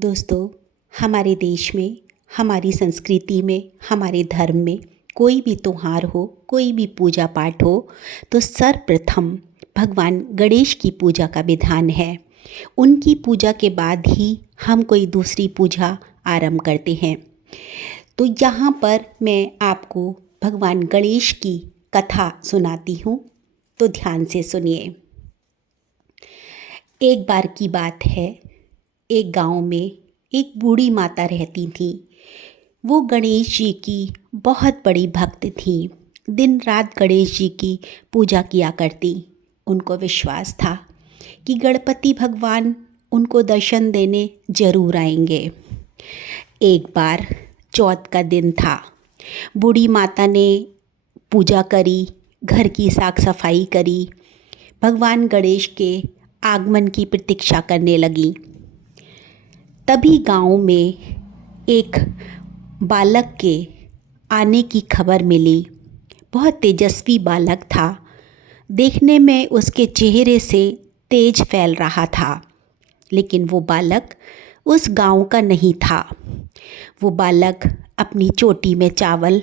दोस्तों, हमारे देश में, हमारी संस्कृति में, हमारे धर्म में कोई भी त्योहार हो, कोई भी पूजा पाठ हो, तो सर्वप्रथम भगवान गणेश की पूजा का विधान है। उनकी पूजा के बाद ही हम कोई दूसरी पूजा आरंभ करते हैं। तो यहाँ पर मैं आपको भगवान गणेश की कथा सुनाती हूँ, तो ध्यान से सुनिए। एक बार की बात है, एक गांव में एक बूढ़ी माता रहती थी। वो गणेश जी की बहुत बड़ी भक्त थी। दिन रात गणेश जी की पूजा किया करती। उनको विश्वास था कि गणपति भगवान उनको दर्शन देने जरूर आएंगे। एक बार चौथ का दिन था। बूढ़ी माता ने पूजा करी, घर की साफ सफाई करी, भगवान गणेश के आगमन की प्रतीक्षा करने लगी। तभी गांव में एक बालक के आने की खबर मिली। बहुत तेजस्वी बालक था। देखने में उसके चेहरे से तेज फैल रहा था, लेकिन वो बालक उस गांव का नहीं था। वो बालक अपनी चोटी में चावल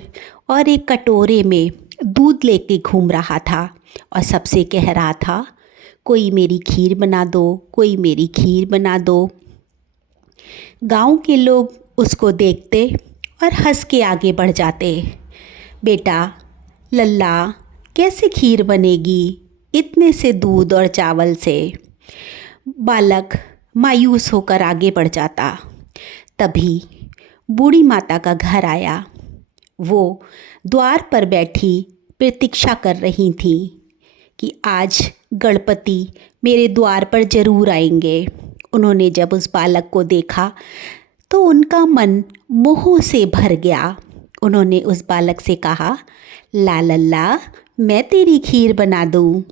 और एक कटोरे में दूध लेके घूम रहा था और सबसे कह रहा था, कोई मेरी खीर बना दो, कोई मेरी खीर बना दो। गांव के लोग उसको देखते और हंस के आगे बढ़ जाते। बेटा लल्ला, कैसे खीर बनेगी इतने से दूध और चावल से? बालक मायूस होकर आगे बढ़ जाता। तभी बूढ़ी माता का घर आया। वो द्वार पर बैठी प्रतीक्षा कर रही थी कि आज गणपति मेरे द्वार पर जरूर आएंगे। उन्होंने जब उस बालक को देखा तो उनका मन मोह से भर गया। उन्होंने उस बालक से कहा, ला लल्ला, मैं तेरी खीर बना दूँ।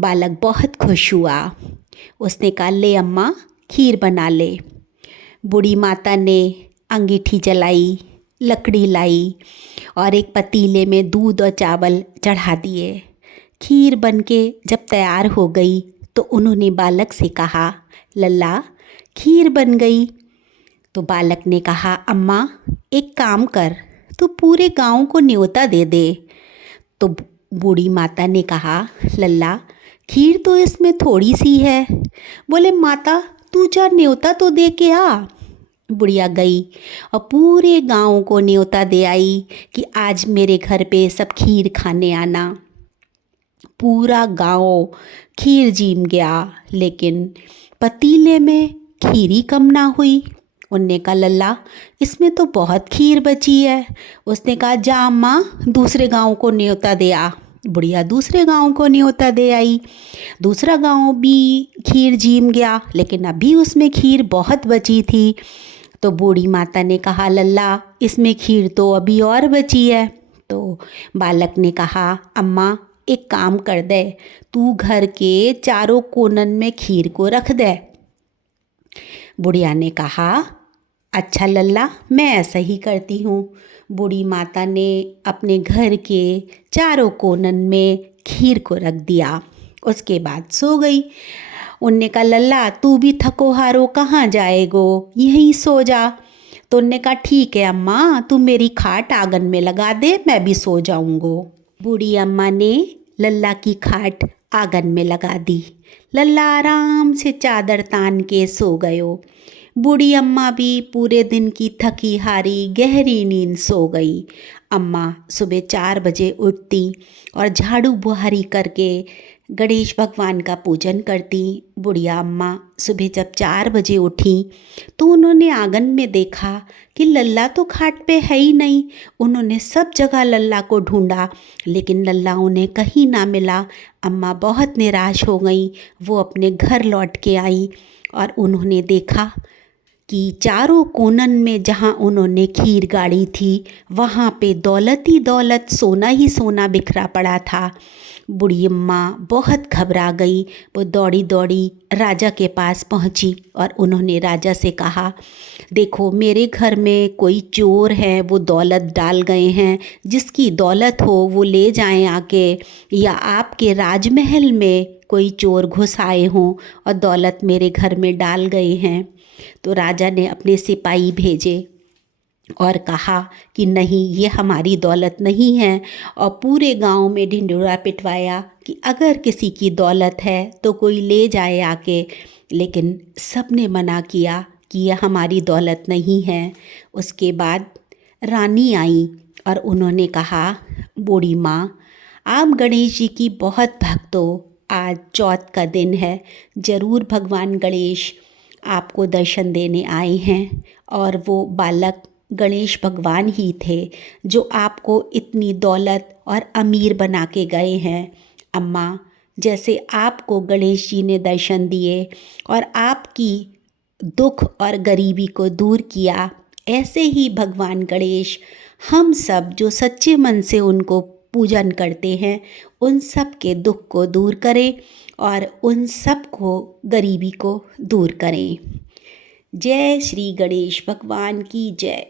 बालक बहुत खुश हुआ। उसने कहा, ले अम्मा, खीर बना ले। बूढ़ी माता ने अंगीठी जलाई, लकड़ी लाई और एक पतीले में दूध और चावल चढ़ा दिए। खीर बनके जब तैयार हो गई तो उन्होंने बालक से कहा, लल्ला, खीर बन गई। तो बालक ने कहा, अम्मा एक काम कर, तू पूरे गांव को न्योता दे दे। तो बूढ़ी माता ने कहा, लल्ला, खीर तो इसमें थोड़ी सी है। बोले, माता तू जा न्योता तो दे के आ। बुढ़िया गई और पूरे गांव को न्योता दे आई कि आज मेरे घर पे सब खीर खाने आना। पूरा गांव खीर जीम गया, लेकिन पतीले में खीर ही कम ना हुई। उनने कहा, लल्ला, इसमें तो बहुत खीर बची है। उसने कहा, जा अम्मा, दूसरे गांव को न्योता दे आ। बुढ़िया दूसरे गांव को न्योता दे आई। दूसरा गांव भी खीर जीम गया, लेकिन अभी उसमें खीर बहुत बची थी। तो बूढ़ी माता ने कहा, लल्ला, इसमें खीर तो अभी और बची है। तो बालक ने कहा, अम्मा एक काम कर दे, तू घर के चारों कोनन में खीर को रख दे। बुढ़िया ने कहा, अच्छा लल्ला, मैं ऐसा ही करती हूँ। बूढ़ी माता ने अपने घर के चारों कोनन में खीर को रख दिया। उसके बाद सो गई। उनने कहा, लल्ला, तू भी थको हारो कहाँ जाएगो, यहीं सो जा। तो उनने कहा, ठीक है अम्मा, तू मेरी खाट आंगन में लगा दे, मैं भी सो जाऊँगो। बूढ़ी अम्मा ने लल्ला की खाट आंगन में लगा दी। लल्ला आराम से चादर तान के सो गयो। बूढ़ी अम्मा भी पूरे दिन की थकी हारी गहरी नींद सो गई। अम्मा सुबह 4 बजे उठती और झाड़ू बुहारी करके गणेश भगवान का पूजन करती। बुढ़िया अम्मा सुबह जब 4 बजे उठी तो उन्होंने आंगन में देखा कि लल्ला तो खाट पे है ही नहीं। उन्होंने सब जगह लल्ला को ढूंढा, लेकिन लल्ला उन्हें कहीं ना मिला। अम्मा बहुत निराश हो गई। वो अपने घर लौट के आई और उन्होंने देखा कि चारों कोनन में जहाँ उन्होंने खीर गाड़ी थी, वहाँ पे दौलत ही दौलत, सोना ही सोना बिखरा पड़ा था। बूढ़ी अम्मा बहुत घबरा गई। वो दौड़ी दौड़ी राजा के पास पहुँची और उन्होंने राजा से कहा, देखो मेरे घर में कोई चोर हैं, वो दौलत डाल गए हैं। जिसकी दौलत हो वो ले जाएं आके, या आपके राजमहल में कोई चोर घुस आए हों और दौलत मेरे घर में डाल गए हैं। तो राजा ने अपने सिपाही भेजे और कहा कि नहीं, ये हमारी दौलत नहीं है, और पूरे गांव में ढिंढोरा पिटवाया कि अगर किसी की दौलत है तो कोई ले जाए आके। लेकिन सब ने मना किया कि यह हमारी दौलत नहीं है। उसके बाद रानी आई और उन्होंने कहा, बूढ़ी माँ, आप गणेश जी की बहुत भक्त हो, आज चौथ का दिन है, ज़रूर भगवान गणेश आपको दर्शन देने आए हैं। और वो बालक गणेश भगवान ही थे जो आपको इतनी दौलत और अमीर बना के गए हैं। अम्मा, जैसे आपको गणेश जी ने दर्शन दिए और आपकी दुख और गरीबी को दूर किया, ऐसे ही भगवान गणेश हम सब जो सच्चे मन से उनको पूजन करते हैं, उन सब के दुख को दूर करें और उन सब को गरीबी को दूर करें। जय श्री गणेश भगवान की जय।